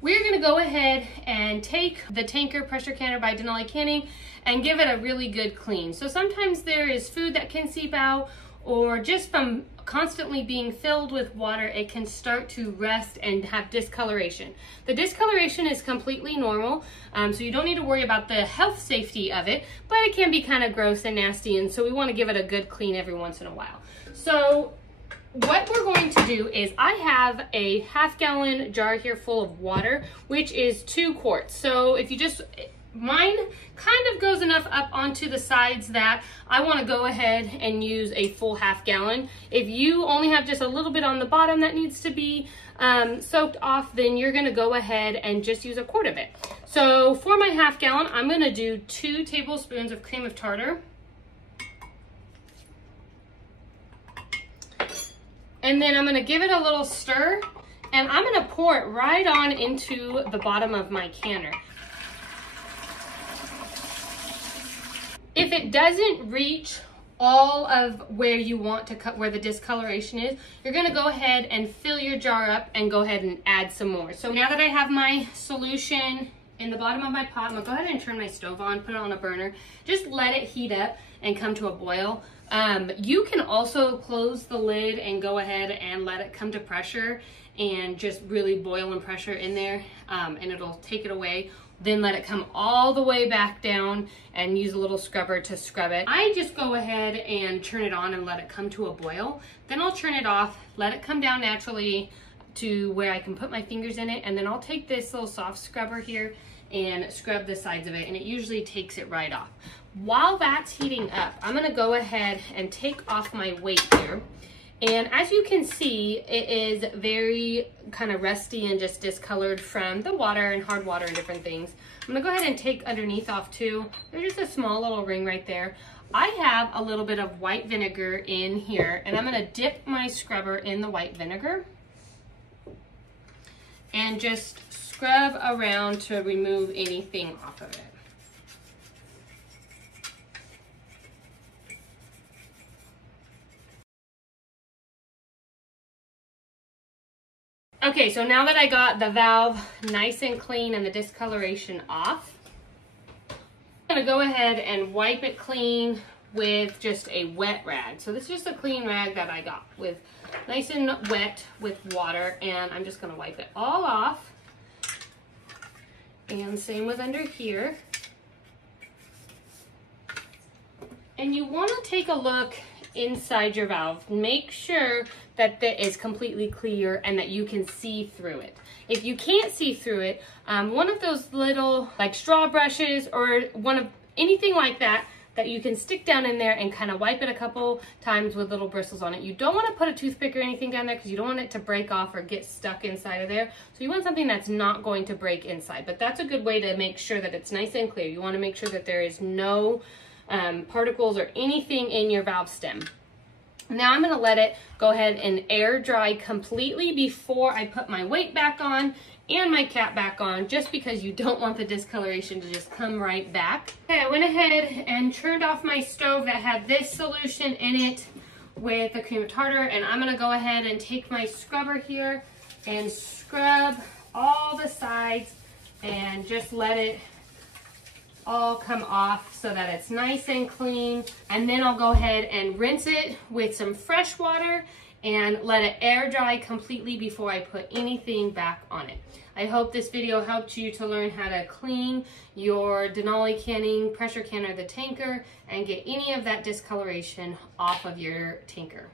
We're gonna go ahead and take the tanker pressure canner by Denali Canning and give it a really good clean. So sometimes there is food that can seep out, or just from constantly being filled with water, it can start to rust and have discoloration. The discoloration is completely normal, so you don't need to worry about the health safety of it, but it can be kind of gross and nasty, and so we want to give it a good clean every once in a while. So what we're going to do is, I have a half-gallon jar here full of water, which is 2 quarts. So if you just, mine kind of goes enough up onto the sides that I want to go ahead and use a full half-gallon. If you only have just a little bit on the bottom that needs to be soaked off, then you're going to go ahead and just use 1/4 of it. So for my half-gallon, I'm going to do 2 tablespoons of cream of tartar. And then I'm going to give it a little stir, and I'm going to pour it right on into the bottom of my canner. If it doesn't reach all of where you want to cut, where the discoloration is, you're going to go ahead and fill your jar up and go ahead and add some more. So now that I have my solution in the bottom of my pot, I'm going to go ahead and turn my stove on, put it on a burner, just let it heat up and come to a boil. You can also close the lid and go ahead and let it come to pressure and just really boil and pressure in there, and it'll take it away. Then let it come all the way back down and use a little scrubber to scrub it. I just go ahead and turn it on and let it come to a boil. Then I'll turn it off, let it come down naturally to where I can put my fingers in it, and then I'll take this little soft scrubber here and scrub the sides of it, and it usually takes it right off. While that's heating up, I'm gonna go ahead and take off my weight here. And as you can see, it is very kind of rusty and just discolored from the water and hard water and different things. I'm gonna go ahead and take underneath off too. There's just a small little ring right there. I have a little bit of white vinegar in here, and I'm gonna dip my scrubber in the white vinegar and just scrub around to remove anything off of it. Okay, so now that I got the valve nice and clean and the discoloration off, I'm gonna go ahead and wipe it clean with just a wet rag. So this is just a clean rag that I got with nice and wet with water, and I'm just gonna wipe it all off. And same with under here. And you wanna take a look inside your valve. Make sure that that is completely clear and that you can see through it. If you can't see through it, one of those little like straw brushes or anything like that that you can stick down in there and kind of wipe it a couple times with little bristles on it. You don't want to put a toothpick or anything down there because you don't want it to break off or get stuck inside of there. So you want something that's not going to break inside, but that's a good way to make sure that it's nice and clear. You want to make sure that there is no particles or anything in your valve stem. Now I'm going to let it go ahead and air dry completely before I put my weight back on and my cap back on, just because you don't want the discoloration to just come right back. Okay, I went ahead and turned off my stove that had this solution in it with the cream of tartar, and I'm going to go ahead and take my scrubber here and scrub all the sides and just let it all come off so that it's nice and clean. And then I'll go ahead and rinse it with some fresh water and let it air dry completely before I put anything back on it. I hope this video helped you to learn how to clean your Denali canning pressure canner, the tanker, and get any of that discoloration off of your tanker.